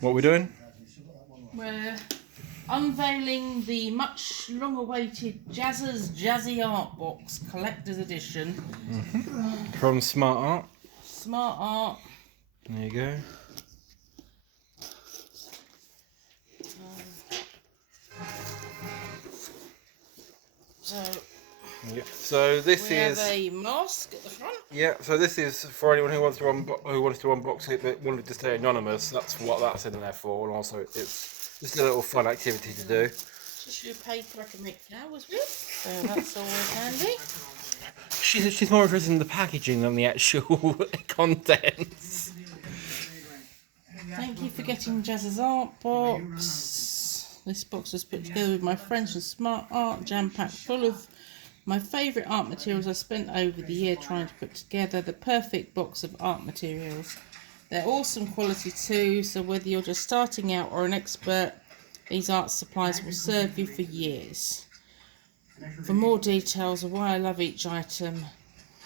What are we doing? We're unveiling the much long-awaited Jazza's Jazzy Art Box Collector's Edition. From Smart Art. Smart Art. There you go. So this we is have a mask at the front. Yeah, so this is for anyone who wants to unbox it but wanted to stay anonymous. That's what that's in there for, and also it's just a little fun activity to do. Just your paper I can make flowers with, so that's always handy. She's more interested in the packaging than the actual contents. Thank you for getting Jazz's art box. This box was put together with my friends from Smart Art, jam-packed full of my favourite art materials I spent over the year trying to put together the perfect box of art materials. They're awesome quality too, so whether you're just starting out or an expert, these art supplies will serve you for years. For more details of why I love each item,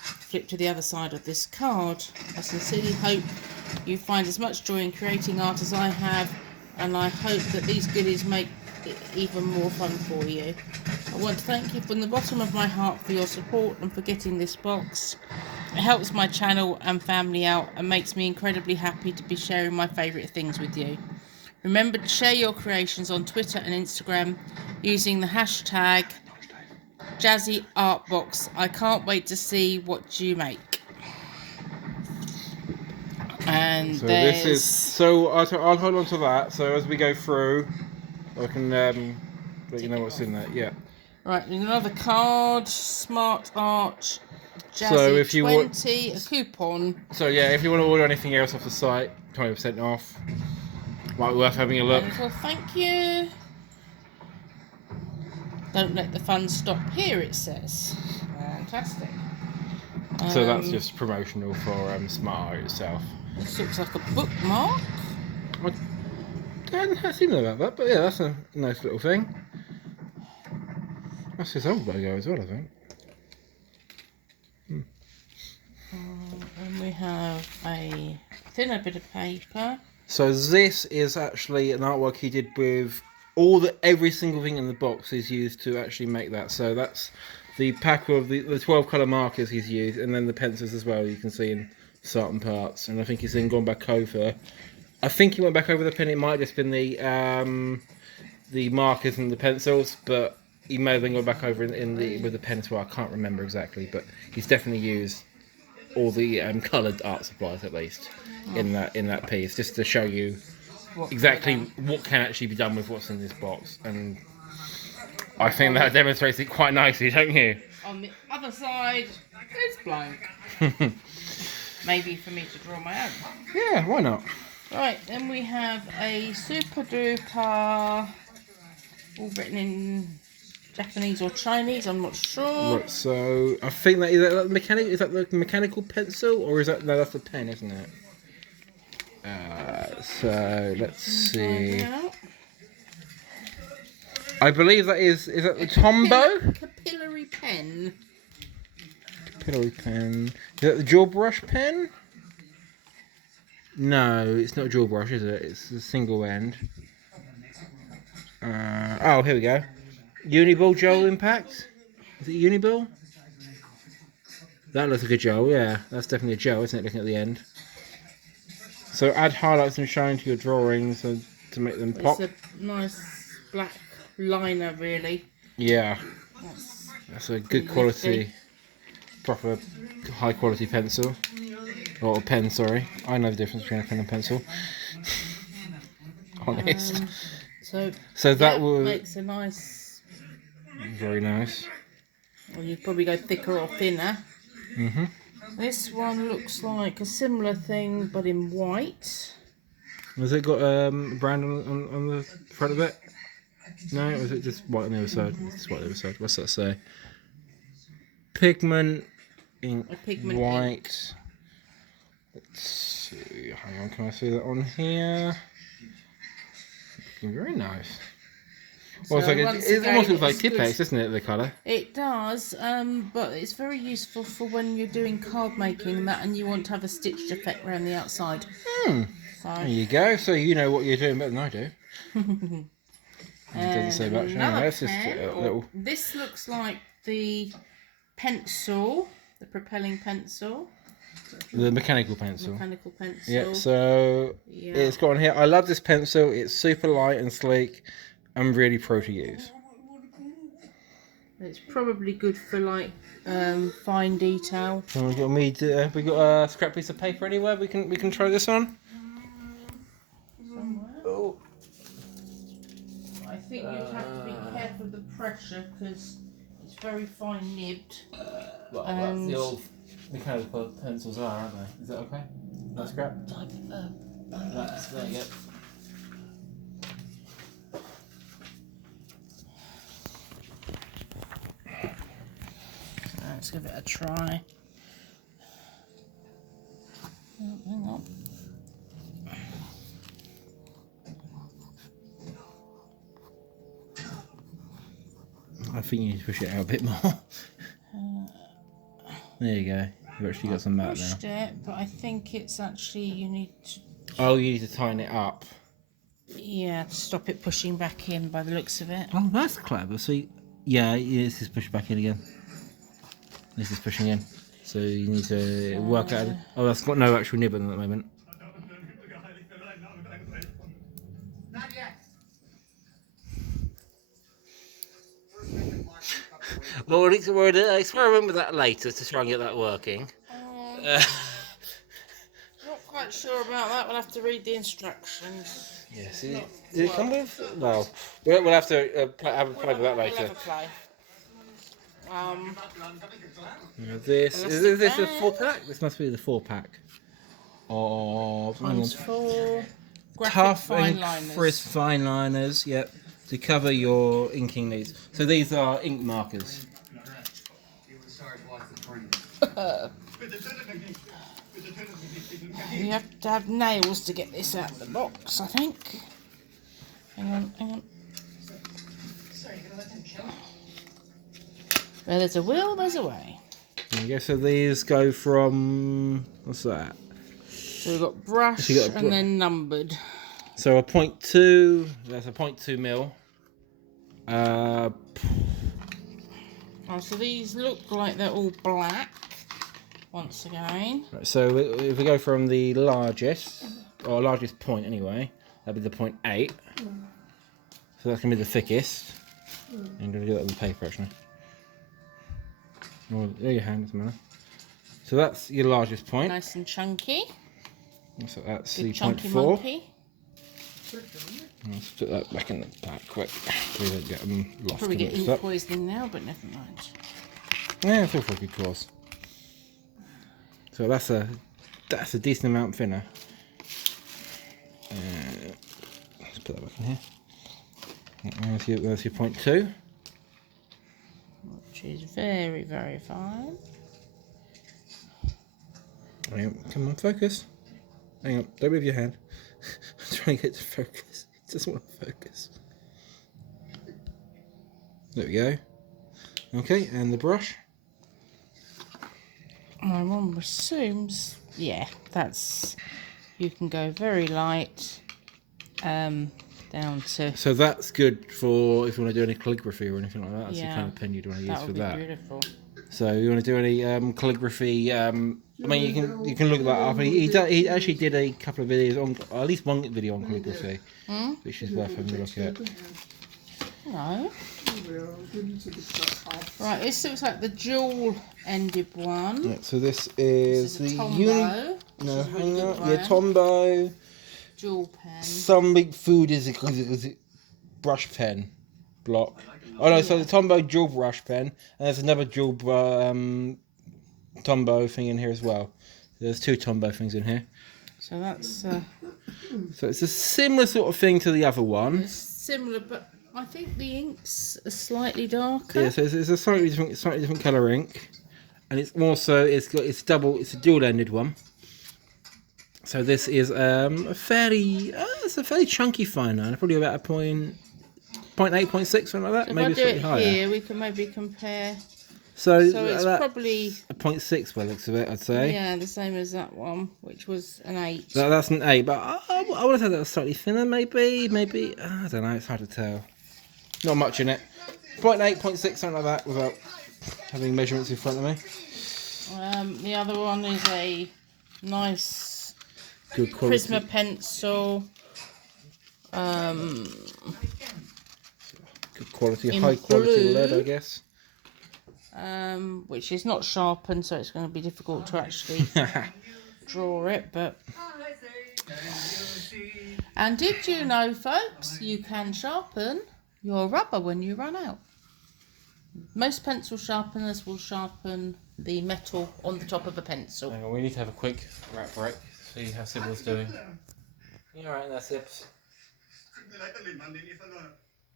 flip to the other side of this card. I sincerely hope you find as much joy in creating art as I have, and I hope that these goodies make it even more fun for you. I want to thank you from the bottom of my heart for your support and for getting this box. It helps my channel and family out and makes me incredibly happy to be sharing my favourite things with you. Remember to share your creations on Twitter and Instagram using the hashtag #JazzyArtBox. I can't wait to see what you make. And so this is I'll hold on to that. So as we go through, I can let you know what's in there. Yeah. Right, another card, Smart Art, Jazzy So if you 20, a coupon. So yeah, if you want to order anything else off the site, 20% off. Might be worth having a look. And well, thank you. Don't let the fun stop here, it says. Fantastic. So that's just promotional for Smart Art itself. This looks like a bookmark. I hadn't seen about that, but yeah, that's a nice little thing. That's his old logo as well, I think. And we have a thinner bit of paper. So this is actually an artwork he did with every single thing in the box is used to actually make that. So that's the pack of the 12 colour markers he's used, and then the pencils as well. You can see in certain parts, and I think he's then gone back over. I think he went back over the pen. It might have just been the markers and the pencils, but he may have then gone back over with the pen as well. I can't remember exactly, but he's definitely used all the coloured art supplies at least in that piece, just to show you exactly what can actually be done with what's in this box. And I think that demonstrates it quite nicely, don't you? On the other side, it's blank. Maybe for me to draw my own. Yeah, why not? Right, then we have a super duper, all written in Japanese or Chinese, I'm not sure. Right, so I think that is that the mechanical pencil, or is that no? That's the pen, isn't it? So let's see. I believe that is that the Tombow? Capillary pen. Capillary pen. Is that the jaw brush pen? No, it's not a jaw brush, is it? It's a single end. Oh, here we go. Uniball gel impact? Is it Uniball? That looks like a gel, yeah. That's definitely a gel, isn't it, looking at the end? So add highlights and shine to your drawings to make them pop. It's a nice black liner, really. Yeah. That's a good quality, proper high quality pencil. Or a pen, sorry. I know the difference between a pen and pencil. Honest. So that makes a nice... Very nice. Well, you'd probably go thicker or thinner. Mhm. This one looks like a similar thing, but in white. Has it got a brand on the front of it? No, or is it just white on the other side? It's white on the other side. What's that say? Pigment ink, white. Ink. Let's see. Hang on, can I see that on here? Looking very nice. Well, So it's like once it again, almost looks like it's good. Tipex, doesn't it? The colour. It does, but it's very useful for when you're doing card making and that, and you want to have a stitched effect around the outside. There you go. So you know what you're doing better than I do. It doesn't say much. Another That's just pen, a little. This looks like the pencil, the propelling pencil. The mechanical pencil. Mechanical pencil. Yeah, so it's got on here. I love this pencil. It's super light and sleek and really pro to use. It's probably good for like fine detail. So we got a scrap piece of paper anywhere we can try this on. Oh. I think you'd have to be careful of the pressure because it's very fine nibbed. Well, that's the old mechanical pencils are, aren't they? Is that okay? That's scrap. There you go. Let's give it a try. Oh, hang on. I think you need to push it out a bit more. There you go. You've actually got some mat now. Pushed it, but I think it's actually you need to. Oh, you need to tighten it up. Yeah, to stop it pushing back in by the looks of it. Oh, that's clever. So, yeah, this is pushed back in again. This is pushing in. So you need to work out. Oh, that's got no actual nib at the moment. Well, we'll experiment with that later to try and get that working. Not quite sure about that. We'll have to read the instructions. Yes, did it come with? Well, we'll have to have a play with that later. We'll have a play. Is this a 4-pack? This must be the 4-pack. Of Times 4 graphic tough fine and liners. crisp fine liners. Yep, to cover your inking needs. So these are ink markers. You have to have nails to get this out of the box, I think. Hang on. Where there's a will, there's a way. There you go. So these go from, what's that? So we've got brush and then numbered. So a 0.2. That's a 0.2 mil. So these look like they're all black. Once again. Right, so if we go from the largest, or largest point anyway, that'd be the 0.8. So that's going to be the thickest. I'm going to do that with the paper actually. Oh, there your hand, doesn't matter. So that's your largest point. Nice and chunky. So that's Big the chunky 0.4. monkey. Let's put that back in the back quick. So we don't get them lost. Probably get ink up. poisoning now, but never mind. Yeah, it's all for a good cause. So that's a decent amount thinner. Let's put that back in here. There's your 0.2. Which is very, very fine. Come on, focus. Hang on, don't move your hand. I'm trying to get to focus. He doesn't want to focus. There we go. Okay, and the brush. My mum assumes, yeah, that's, you can go very light down to. So that's good for if you want to do any calligraphy or anything like that. That's the kind of pen you'd want to use that for would be that. Beautiful. So you want to do any calligraphy? I mean, you can look that up. He actually did a couple of videos on, or at least one video on calligraphy, which is worth having a look at. No. Right, this looks like the dual-ended one. Yeah, so this is the Tombow. No, hang on. Yeah, Tombow. Dual pen. Some big food is a brush pen block. Oh no, so the Tombow dual brush pen, and there's another dual Tombow thing in here as well. There's 2 Tombow things in here. So that's So it's a similar sort of thing to the other one. it's similar, but I think the inks are slightly darker. Yeah, so it's a slightly different colour ink, and it's also it's a dual-ended one. So this is a fairly chunky fine line, probably about a 0.8 0.8, 0.6, something like that. So Maybe if I do slightly it higher. here, we can maybe compare. So it's that's probably a 0.6 by the looks of it, I'd say. yeah, the same as that one, which was an 8. That's an 8, but I would have said that was slightly thinner, maybe. I don't know, it's hard to tell. Not much in it. 0.8, 0.6, something like that, without having measurements in front of me. The other one is a nice Good quality. Prisma pencil. Good quality, in high quality blue. lead, I guess. Which is not sharpened, so it's going to be difficult to actually draw it. But and did you know, folks, you can sharpen your rubber when you run out. Most pencil sharpeners will sharpen the metal on the top of a pencil. Hang on, we need to have a quick wrap break. See how Sybil's doing. You alright there, Sibs?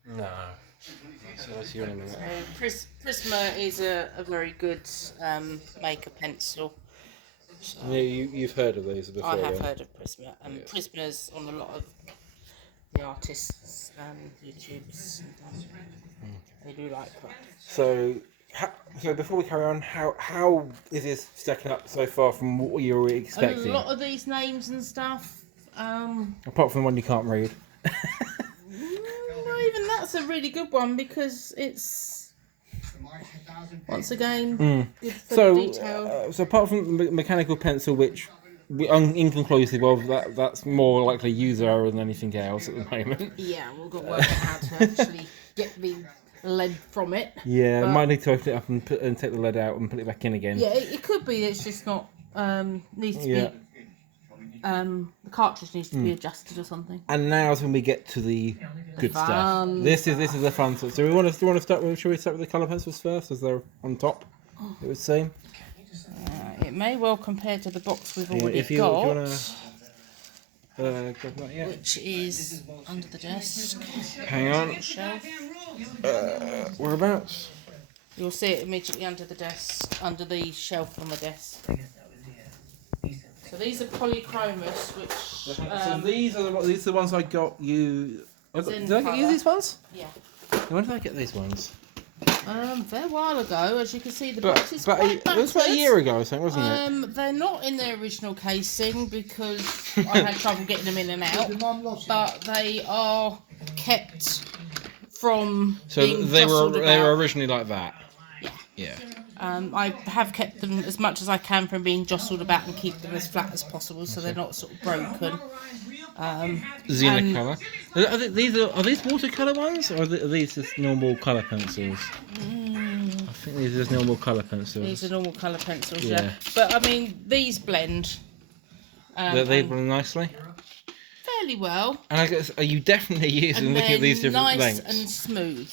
No. So what's your name? Prisma is a very good maker pencil. So Yeah, you've heard of these before. I have then. heard of Prisma. Yes. Prisma's on a lot of the artists' YouTubes. They do like that. So before we carry on, how is this stacking up so far from what you were expecting? A lot of these names and stuff. Apart from the one you can't read. Not even that's a really good one because it's once again good for detail. So apart from the mechanical pencil, which inconclusive of, that's more likely user error than anything else at the moment. Yeah, we've got to work out how to actually get the lead from it. Yeah, but might need to open it up and take the lead out and put it back in again. Yeah, it could be. It's just not needs to be. The cartridge needs to be adjusted or something. And now's when we get to the good stuff. This is the fun stuff. So do we want to start with? Should we start with the colour pencils first, as they're on top? It would seem. It may well compare to the box we've already If you got, want to grab that, yeah. which is under the desk. Hang on. Shelf. Whereabouts? You'll see it immediately under the desk, under the shelf on the desk. So these are polychromos, which So these are the ones I got you. Did I get you these ones? Yeah. When did I get these ones? A fair while ago, as you can see, the box is quite it was about a year ago or something, wasn't it? They're not in their original casing because I had trouble getting them in and out, but they are kept from being they jostled were about. originally like that. Yeah. Yeah. I have kept them as much as I can from being jostled about and keep them as flat as possible, so they're not sort of broken. Xena colour. Are these watercolour ones, or are these just normal colour pencils? I think these are just normal colour pencils. These are normal colour pencils, yeah. But I mean, these blend. They blend nicely. Fairly well. And I guess, are you definitely using And looking at these different nice lengths? and smooth.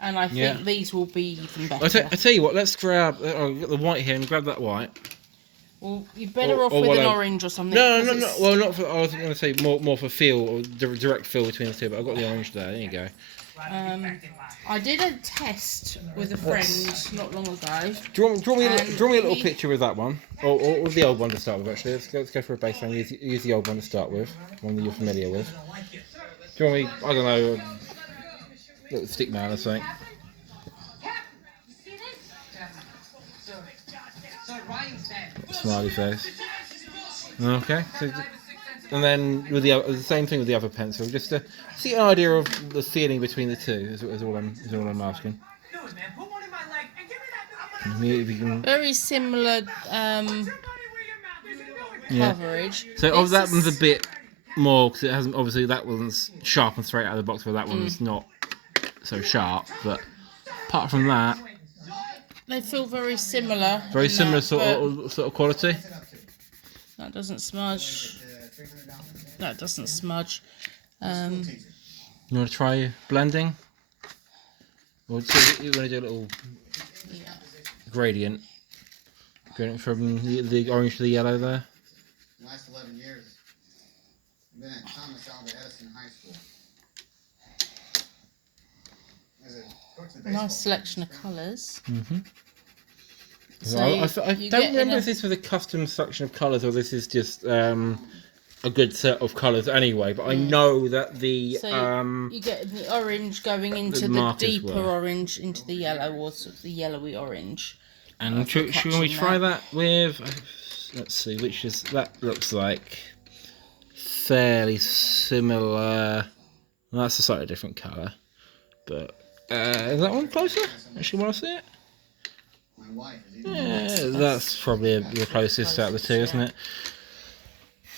And I think these will be even better. I tell you what, let's grab. I've got the white here, and grab that white. Well, you're better off with an orange or something. No. Well, not for. I was going to say more for feel or direct feel between the two, but I've got the orange there. There you go. I did a test with a friend not long ago. Draw me a little picture with that one, or the old one to start with. Actually, let's go for a baseline. Use the old one to start with, one that you're familiar with. Draw me. I don't know. Little stick man or something. Smiley face. Okay. So, and then with the same thing with the other pencil, just to see an idea of the feeling between the two. Is all I'm asking. Very similar coverage. So of that one's a bit more because it hasn't obviously that one's sharp and straight out of the box, where that one's not so sharp. But apart from that, they feel very similar. Very similar sort of quality. That doesn't smudge. That doesn't smudge. You want to try blending? Or you want to do a little gradient? Gradient from the orange to the yellow there. Last 11 years. I've been at Thomas Alva Edison High School. Nice selection of colours. Mm-hmm. So I don't remember if this was a custom selection of colours or this is just a good set of colours anyway. But I know that the So you get the orange going into the markers deeper were. orange into the yellow, or sort of the yellowy orange. And should we try that with? Let's see, which is that looks like fairly similar. Well, that's a slightly different colour, but is that one closer? Actually, want to see it? My wife is even Yeah, that's probably the closest out of the two, isn't it?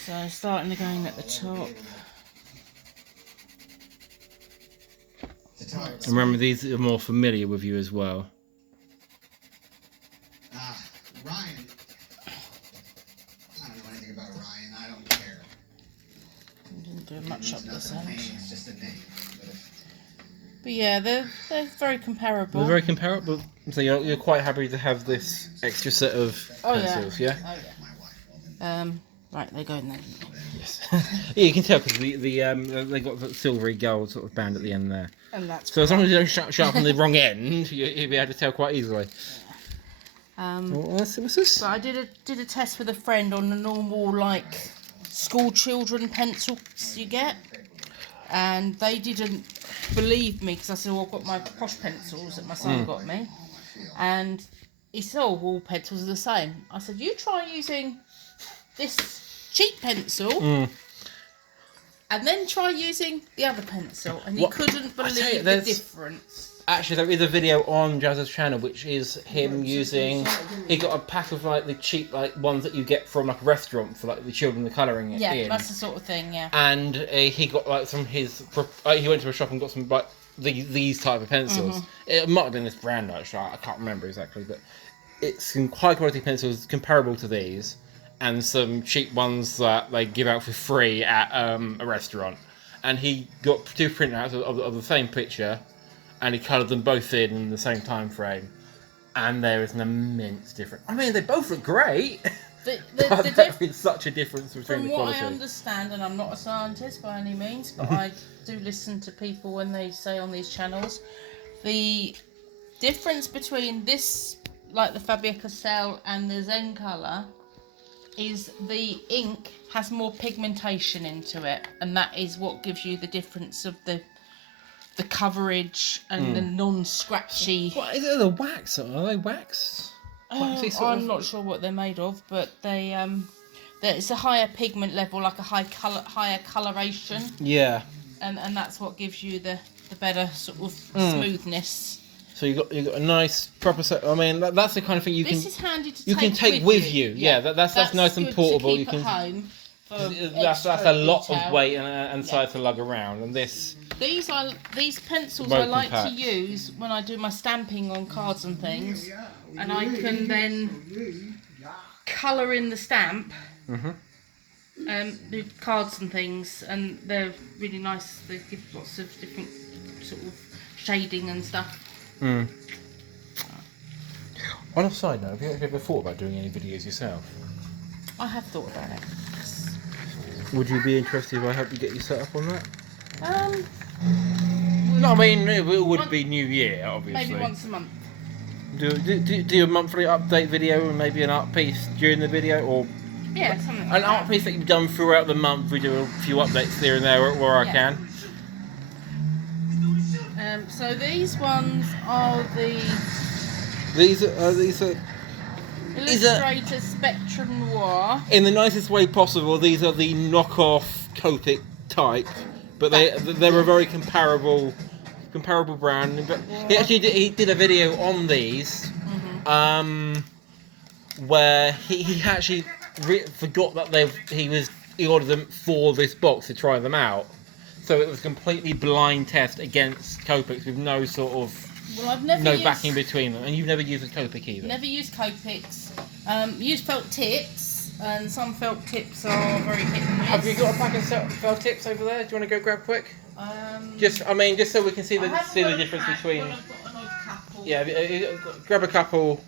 So starting again at the top. And remember, these are more familiar with you as well. Ryan. I don't know anything about Ryan. I don't care. Didn't do much up this Nothing end. to me, it's just a name. But yeah, they're very comparable. They're very comparable. So you're quite happy to have this extra set of pencils, yeah? Oh yeah. Right, they're going then. Yes. Yeah, you can tell because they got the silvery gold sort of band at the end there. And that's So as long as you don't sharpen the wrong end, you'll be able to tell quite easily. What's this? But I did a test with a friend on the normal like school children pencils you get, and they didn't believe me because I said, "Well, I've got my posh pencils that my son got me," and he said, "Oh, all pencils are the same." I said, "You try using this cheap pencil." And then try using the other pencil, and he couldn't believe the difference. Actually, there is a video on Jazza's channel, which is him using. He got a pack of like the cheap like ones that you get from like a restaurant for like the children the colouring it in. Yeah, that's the sort of thing. Yeah. And he got like some his. He went to a shop and got some like these type of pencils. It might have been this brand actually. I can't remember exactly, but it's some high quality pencils comparable to these. And some cheap ones that they give out for free at a restaurant. And he got two printouts of the same picture, and he coloured them both in the same time frame. And there is an immense difference. I mean, they both look great, The but there diff- is such a difference between From the what quality. I understand, and I'm not a scientist by any means, but I do listen to people when they say on these channels, the difference between this, like the Faber-Castell and the Zen colour, is the ink has more pigmentation into it, and that is what gives you the difference of the coverage and the non-scratchy. What is it? The wax? Are they wax? I'm not sure what they're made of, but it's a higher pigment level, like a higher coloration, Yeah. and that's what gives you the better sort of smoothness. So you got a nice proper set. I mean, that's the kind of thing you This can is handy to you can take with you. Yeah, that's nice and good portable. To keep You at can. home for That's extra a lot detail. of weight and size to lug around, and this. These pencils Very I like compact. to use when I do my stamping on cards and things, and I can then colour in the stamp. The cards and things, and they're really nice. They give lots of different sort of shading and stuff. On a side note, have you ever thought about doing any videos yourself? I have thought about it. Would you be interested if I help you get you set up on that? Um, No, I mean it would be New Year, obviously. maybe once a month. Do a monthly update video and maybe an art piece during the video, or Yeah, something like an art piece that you've done throughout the month. We do a few updates here and there where I Yeah. can. So these ones are the These are Illustrator Spectrum Noir. in the nicest way possible. These are the knockoff Copic type, but they're a very comparable brand. But he did a video on these, where he actually forgot that he ordered them for this box to try them out. So it was a completely blind test against Copics with no sort of Well, I've never used, backing between them, and you've never used a Copic either. Never used Copics. Used felt tips, and some felt tips are very hit and miss. Have you got a pack of felt tips over there? Do you want to go grab quick? Just Just so we can see the difference between. I've got an old couple. Yeah, grab a couple.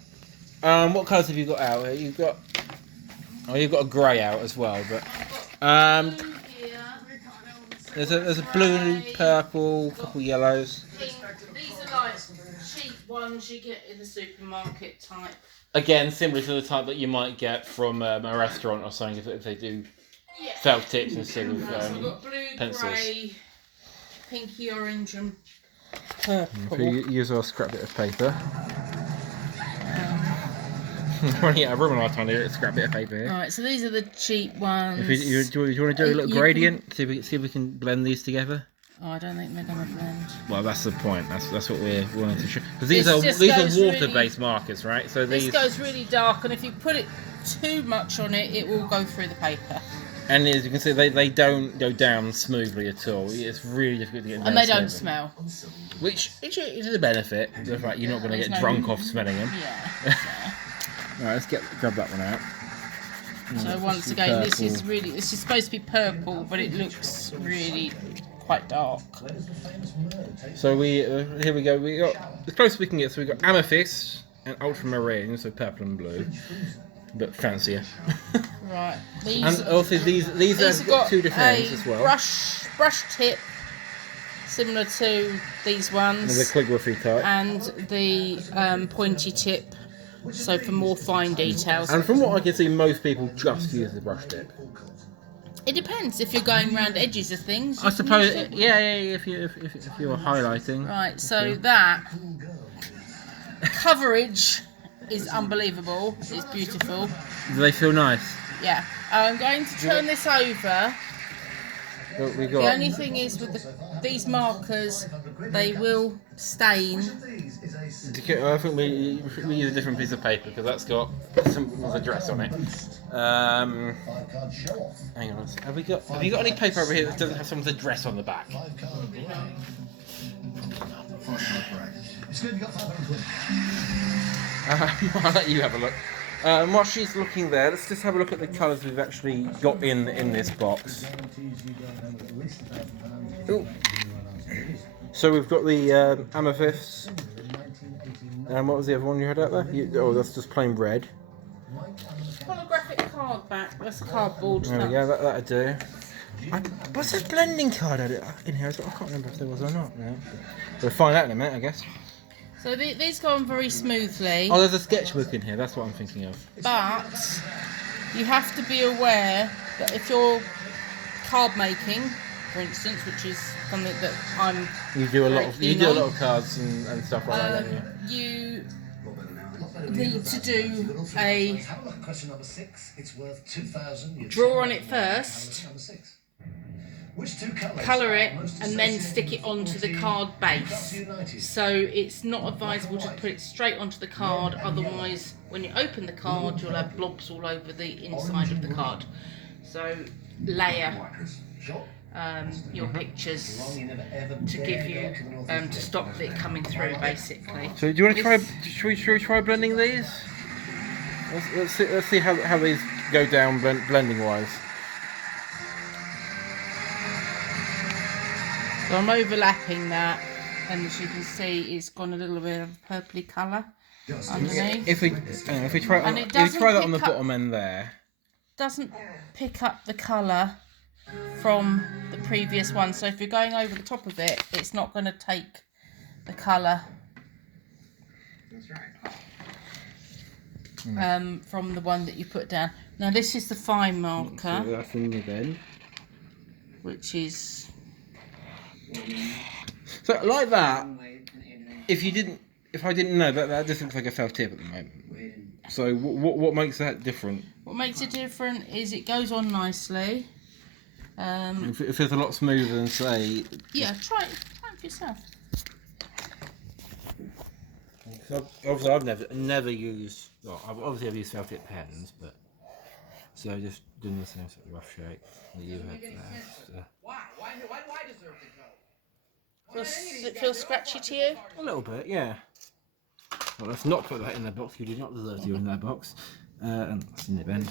What colours have you got out? You've got a grey out as well, but Blue here, there's a blue, purple, couple yellows. pink. These are like cheap ones you get in the supermarket type. Again, similar to the type that you might get from a restaurant or something if they do felt tips instead of So I've got blue, pencils. grey, pinky orange and If purple. we use our scrap bit of paper. Running out of room on our tiny little scrap bit of paper here. Alright, so these are the cheap ones. If you want to do a little gradient, see if we can blend these together. Oh, I don't think they're going to blend. Well, that's the point. That's what we're wanting to show. Because This these are goes water-based markers, right? So This these. goes really dark, and if you put it too much on it, it will go through the paper. And as you can see, they don't go down smoothly at all. It's really difficult to get them down And they don't smoothly. smell. Which is a benefit. The fact you're not going to get There's no- drunk off smelling them. Yeah. Alright, let's grab that one out. So once again, this is supposed to be purple, but it looks really quite dark. So here we go. We got as close as we can get. So we got amethyst and ultramarine, so purple and blue, but fancier. Right. And also these have got two different ends as well. Brush tip, similar to these ones. And the calligraphy type. And the pointy tip, so for more fine details. And from what I can see, most people just use the brush tip. It depends if you're going around edges of things. I suppose, yeah. If you're highlighting. Right. So that coverage is unbelievable. It's beautiful. Do they feel nice? Yeah. I'm going to turn this over. What we The got? only thing is with these markers, they will stain. I think we use a different piece of paper because that's got someone's address on it. Hang on. Have you got any paper over here that doesn't have someone's address on the back? I'll let you have a look. While she's looking there, let's just have a look at the colours we've actually got in this box. Ooh. So we've got the amethyst. And what was the other one you had out there? Oh, that's just plain red. Holographic card back. That's cardboard. There we go. That'd do. Was there a blending card in here as well? I can't remember if there was or not. No. We'll find out in a minute, I guess. So these go on very smoothly. Oh, there's a sketchbook in here. That's what I'm thinking of. But you have to be aware that if you're card making, for instance, which is something that I'm You do a lot very of cards and stuff like that, don't you? you need to do a draw on it first, colour it, and then stick it onto the card base. So it's not advisable to put it straight onto the card, otherwise when you open the card you'll have blobs all over the inside of the card. So layer your pictures to give you to stop it coming through, basically. So do you want to try? Should we try blending these? Let's see how these go down blending wise. So I'm overlapping that, and as you can see, it's gone a little bit of purpley colour underneath. If we try And if it we try that on the doesn't pick up- bottom end there. Doesn't pick up the colour from the previous one, so if you're going over the top of it, it's not going to take the colour from the one that you put down. Now this is the fine marker, So that's in the bend. which is So like that. If I didn't know that just looks like a felt tip at the moment. So what makes that different? what makes it different is it goes on nicely. If it's a lot smoother than say. Yeah, try it for yourself. Obviously, I've never used. Well, I've used felt tip pens, but so just doing the same sort of rough shape that you had there. So. Why deserve to go? Does it feel scratchy to you? A little bit, yeah. Well, let's not put that in the box. You do not deserve to go in that box. And that's in the bend.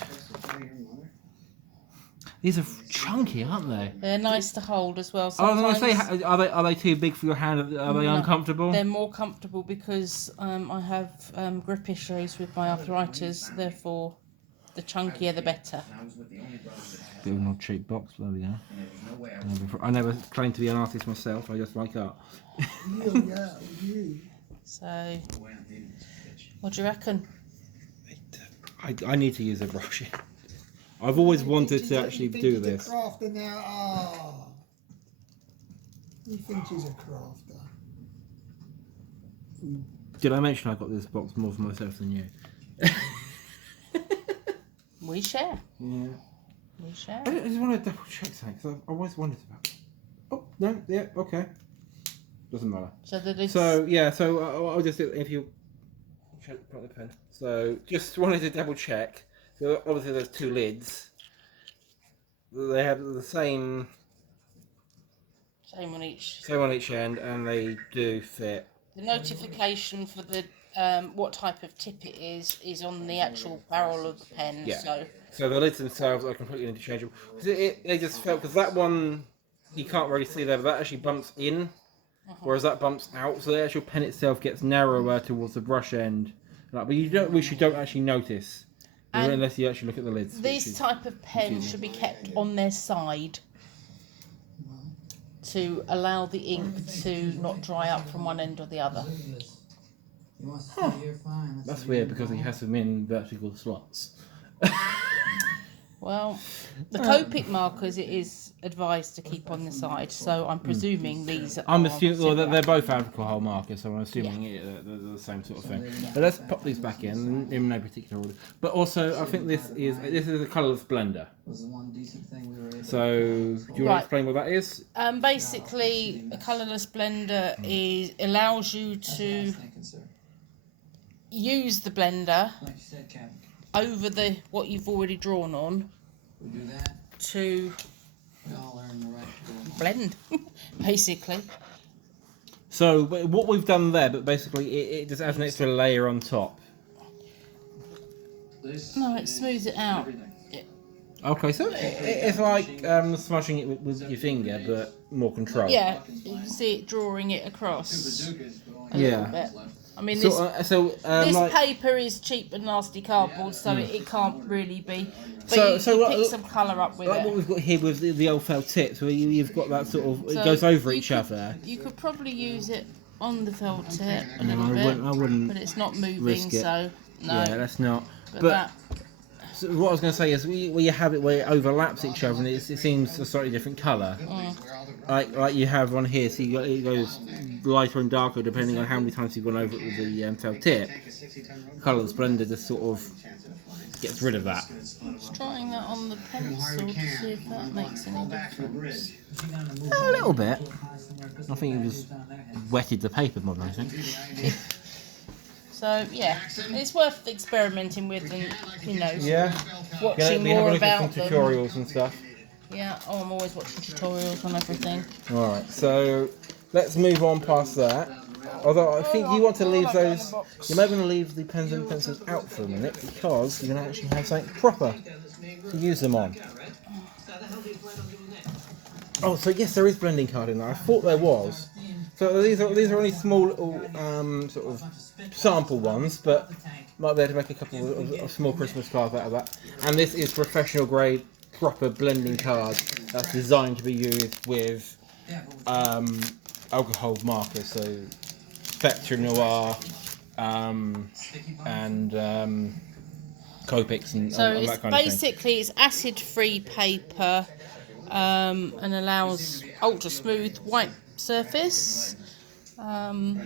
These are chunky, aren't they? They're nice to hold as well. I was going Sometimes to say, are they too big for your hand? Are they uncomfortable? they're more comfortable because I have grip issues with my arthritis. Therefore, the chunkier the better. Bit of an odd cheap box, but there we go. I never claimed to be an artist myself. I just like art. So, what do you reckon? I need to use a brush. I've always wanted to actually You think do he's a this. crafter now? Oh. He thinks he's a crafter. Did I mention I got this box more for myself than you? We share. Yeah. We share. I just want to double check something because I've always wondered about it. Oh, no, yeah, okay. Doesn't matter. So that it's So, yeah, so I'll just do if you. Put the pen. So, just wanted to double check. So, obviously, there's two lids. They have the same same on each. end, and they do fit. The notification for the what type of tip it is on the actual barrel of the pen. Yeah. So the lids themselves are completely interchangeable. They just felt because that one you can't really see there, but that actually bumps in, whereas that bumps out. So the actual pen itself gets narrower towards the brush end. But you don't actually notice unless you actually look at the lids. these type of pens should be kept on their side to allow the ink to not dry up from one end or the other. That's weird because he has them in vertical slots. Well, the Copic markers it is advised to keep on the side, so I'm presuming these are. I'm assuming similar. they're both alcohol markers, so I'm assuming they're the same sort of thing. But let's pop these back in no particular order. But also, I think this is a colourless blender. So, do you want to explain what that is? Basically, a colourless blender allows you to use the blender over what you've already drawn on to blend, basically. So what we've done there, but basically it just adds an extra layer on top. No, it smooths it out. Okay, so it's like smashing it with your finger, but more control. Yeah, you can see it drawing it across a little bit. I mean, this paper is cheap and nasty cardboard, so it can't really be. But you pick some colour up with like it. what we've got here with the old felt tips, where you've got that sort of, it goes over each other. You could probably use it on the felt tip a And little bit, I wouldn't but it's not moving, risk it. so no. Yeah, that's not. But So what I was going to say is, where you have it where it overlaps each other, and it seems a slightly different colour. Like you have on here, so it goes lighter and darker depending on how many times you've gone over it with the felt tip. The colourless blender just sort of gets rid of that. Just trying that on the pencil to see if that makes any difference. A little bit. I think you just wetted the paper more than anything. So yeah, it's worth experimenting with and Yeah. watching We have more a look at about some them. tutorials and stuff. Yeah, I'm always watching tutorials on everything. Alright, so let's move on past that. Although I think you want to leave those, you may want to leave the pens and pencils out for a minute because you're going to actually have something proper to use them on. Oh, so yes, there is blending card in there. I thought there was. So these are only small little sort of sample ones, but might be able to make a couple of small Christmas cards out of that. And this is professional grade, proper blending card that's designed to be used with alcohol markers, so Spectrum Noir and Copics and So and it's that kind of thing. basically it's acid-free paper and allows ultra smooth white surface. Can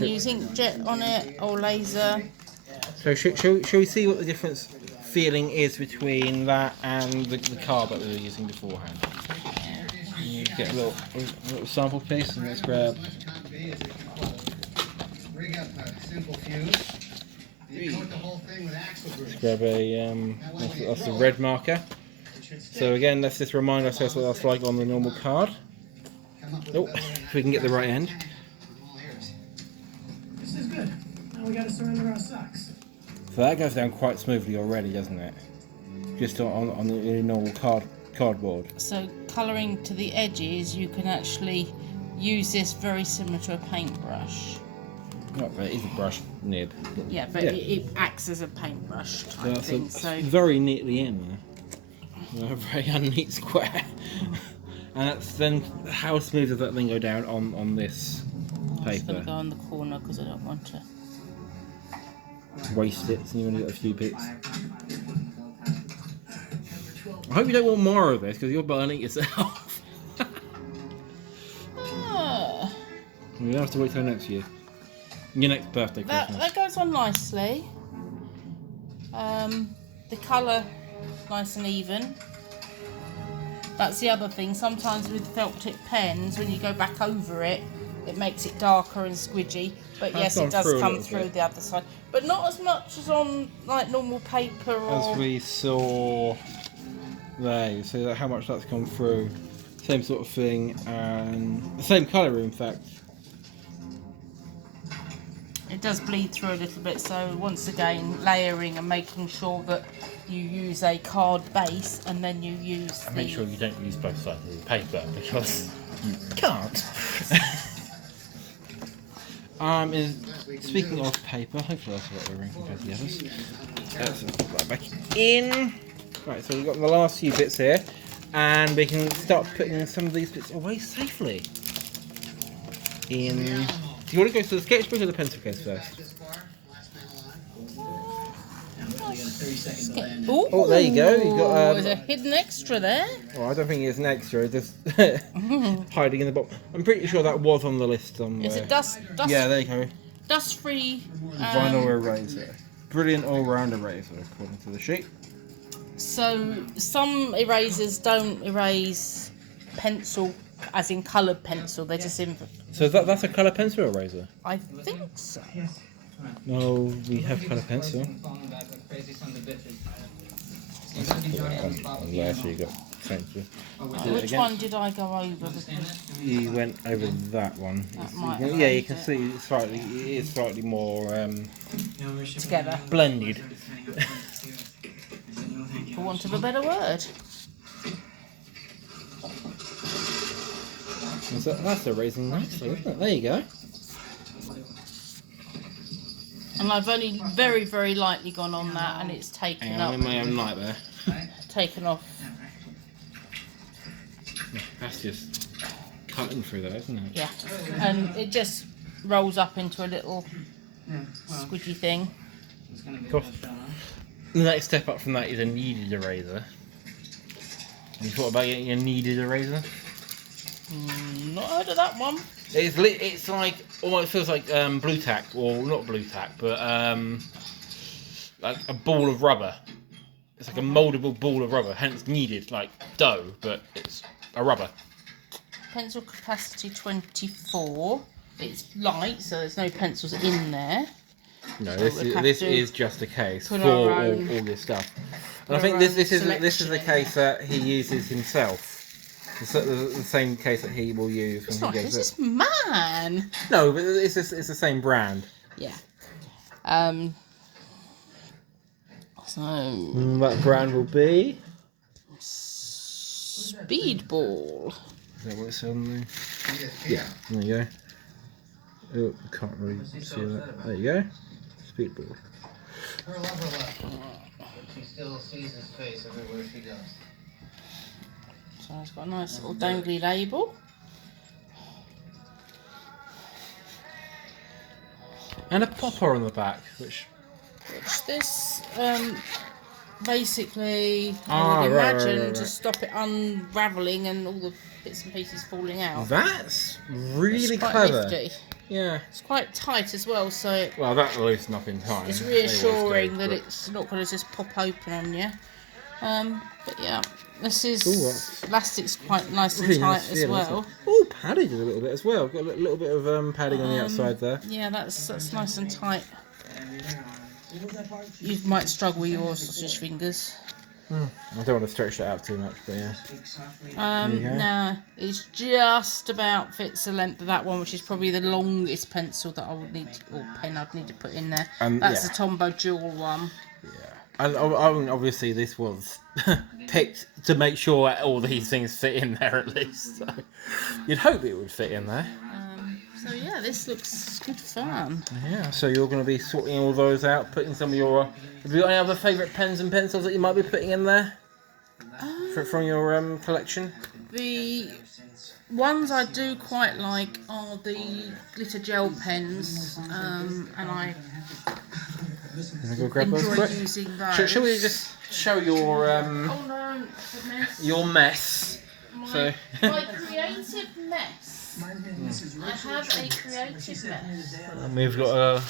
use inkjet on it or laser. So shall we see what the difference feeling is between that and the card that we were using beforehand? You get a little sample piece and let's grab. Rig up a simple fuse. You coat the whole thing with axle grease. Grab a that's the red marker. So again, let's just remind ourselves what that's like on the normal card. Oh, if we can get the right end. This is good. Now we gotta surrender our socks. So that goes down quite smoothly already, doesn't it? Just on the normal cardboard. So colouring to the edges, you can actually use this very similar to a paintbrush. Not that is a brush nib. Yeah, but it acts as a paintbrush type thing. So very neatly in there. A very unneat square. And that's then how smooth does that thing go down on this I'm just going paper? to go on the corner because I don't want to. Waste it, so you only got a few bits. hope you don't want more of this because you're burning yourself. Ah, You'll have to wait till next year. Your next birthday, that Christmas. goes on nicely. The colour nice and even. That's the other thing. Sometimes with felt tip pens, when you go back over it, it makes it darker and squidgy. But That's yes, it gone does through a come little through bit. the other side. But not as much as on like normal paper or. As we saw there, you see that how much that's gone through. Same sort of thing, and the same colour, in fact. It does bleed through a little bit, so once again, layering and making sure that you use a card base and then you use And make sure you don't use both sides of the paper because you can't. Speaking of paper, hopefully that's what we're in compared to the others. Let's put that back in. Right, so we've got the last few bits here, and we can start putting some of these bits away safely. In. Do you want to go to the sketchbook or the pencil case first? Ooh, Oh, there you go. You got. there's a hidden extra there. Well, I don't think it's an extra. It's just hiding in the box. I'm pretty sure that was on the list somewhere. Is it dust Yeah, there you go. dust-free? Vinyl eraser. Brilliant all-round eraser, according to the sheet. So some erasers don't erase pencil, as in coloured pencil. They're just in. So that's a colour pencil eraser? I think so. No, we have colour pencil. There, so you got pencil. Which one did I go over? Because You went over that one. That might Yeah, you can see it is slightly more together, blended. for want of a better word. That's erasing nicely, isn't it? There you go. And I've only very, very lightly gone on that, and it's taken Hang up, on, in my own light there. taken off. That's just cutting through that, isn't it? Yeah, and it just rolls up into a little squidgy thing. Cool. The next step up from that is a kneaded eraser. You thought about getting a kneaded eraser? Not heard of that one. It's like almost feels like blue tack, or not blue tack, but like a ball of rubber. It's like a mouldable ball of rubber, hence kneaded, like dough, but it's a rubber. Pencil capacity 24. It's light, so there's no pencils in there. No, So we'd have this to is just a case put for our all own- this stuff. And I our think this own is the selection case that he uses himself. The same case that he will use It's when not he his, goes. it's man. No, but it's the same brand. Yeah. So That brand will be. Speedball. Is that what it's on there? Yeah, there you go. Oh, I can't really see that. There you go. Speedball. Her lover left, but she still sees his face everywhere she goes. So it's got a nice little dangly label. And a popper on the back, which. Which this basically I Ah, would right, imagine right. to stop it unravelling and all the bits and pieces falling out. That's really It's quite clever. nifty. Yeah. It's quite tight as well, so Well, that loosen up in time. it's They always reassuring do, that but- it's not going to just pop open on you. But yeah, this is Ooh, that's elastic's quite nice and really tight nice as feeling, well. isn't it? Oh, padded a little bit as well. Got a little bit of padding on the outside there. Yeah, that's nice and tight. You might struggle with your sausage fingers. I don't want to stretch that out too much, but yeah. you go. No, it's just about fits the length of that one, which is probably the longest pencil that I would need, or pen I'd need to put in there. That's yeah. the Tombow Dual one. And I mean, obviously this was picked to make sure all these things fit in there at least. So you'd hope it would fit in there. So yeah, this looks good fun. Yeah, so you're going to be sorting all those out, putting some of your... Have you got any other favourite pens and pencils that you might be putting in there? From your collection? The ones I do quite like are the glitter gel pens, and I Can I go grab those enjoy quick? using those. Shall we just show your... Oh no! the mess. Your mess. So My creative mess. I have a creative mess. and we've got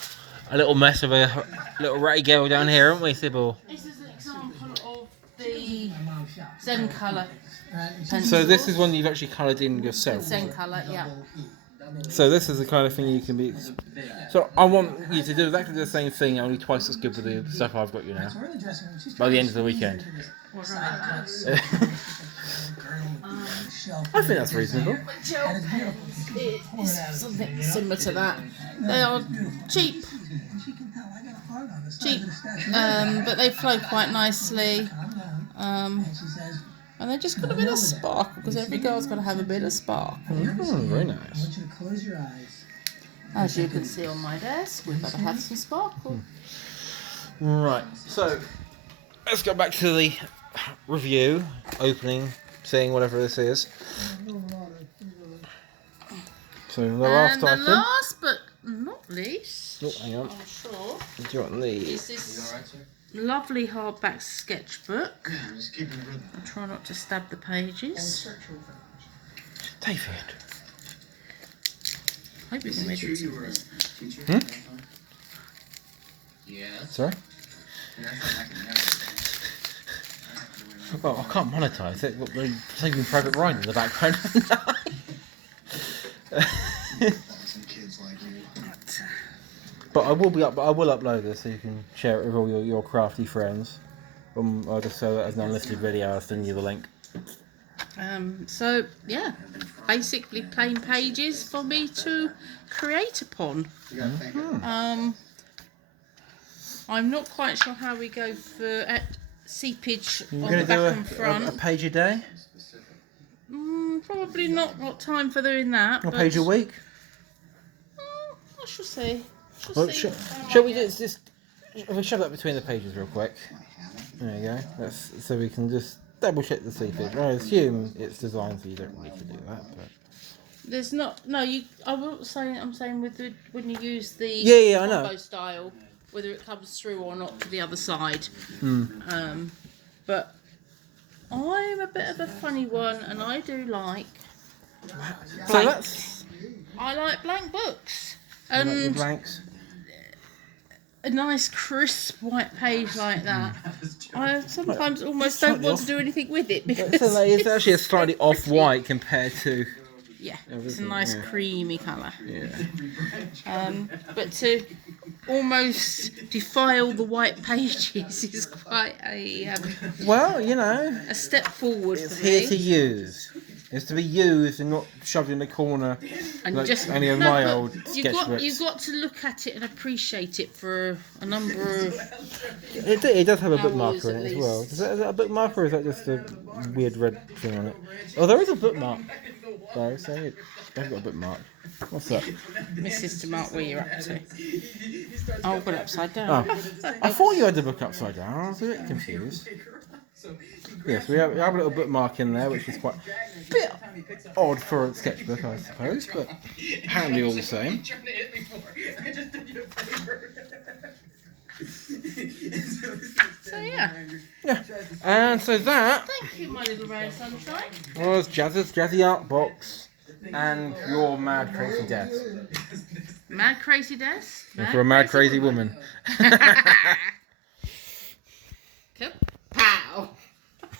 a little mess of a little ratty girl down here, haven't we, Sybil? This is an example of the Zen colour So pencil. this is one you've actually coloured in yourself. Zen colour, yeah. So this is the kind of thing you can be. So I want you to do exactly the same thing, only twice as good with the stuff I've got you now. By the end of the weekend. I think that's reasonable. It's something similar to that. They are cheap, but they flow quite nicely. And they just got a bit of sparkle, because every girl's got to have a bit of sparkle. Very nice. I want you to close your eyes. As you can see on my desk, we've got to have some sparkle. Right, so let's go back to the review, opening, seeing whatever this is. So the last And the item. last but not least, Oh, hang on. I'm sure, Do you want these? is this lovely hardback sketchbook. I'll try not to stab the pages. David. I hope you can read it. Sorry? Oh, I can't monetize it. Look, we're saving Private Ryan in the background. But I will upload this so you can share it with all your crafty friends. I'll just show that as an unlisted video. I'll send you the link. So yeah, basically plain pages for me to create upon. I'm not quite sure how we go for seepage on the back and front. A page a day? Probably not got time for doing that. A page a week? I shall see. Well, shall we just we shove that between the pages real quick? There you go. So we can just double check the seepage. I assume it's designed so you don't need to do that, but There's not. No, you. I won't say. I'm saying with the, when you use the Yeah, I know. combo style, whether it comes through or not to the other side. But I'm a bit of a funny one, and I do like. So that's I like blank books, like your and blanks. a nice crisp white page like that. I sometimes almost slightly don't want off. to do anything with it because So that is actually a slightly off-white compared to. yeah, Oh, it's a isn't it? nice Yeah. creamy colour. Yeah. But to almost defile the white pages is quite a Well, you know, step forward it's for here me. to use. It's to be used and not shoved in the corner And like just any of no, my but old sketchbooks. you've got to look at it and appreciate it for a number of. It does have a Hours bookmarker in at it as well. least. Is that a bookmarker or is that just a weird red thing on it? Oh, there is a bookmark. Though, so they've got a bookmark. What's that? Mrs. to mark where you're up to. Oh, I've got it upside down. Oh, I thought you had the book upside down. I was a bit confused. Yes, we have a little bookmark in there, which is quite a bit odd for a sketchbook, I suppose, but handy all the same. So yeah. Yeah, and so that Thank you, my little ray of sunshine. was Jazz's Jazzy Art Box and your Mad Crazy Death. Mad crazy desk. For a mad crazy woman. Cool.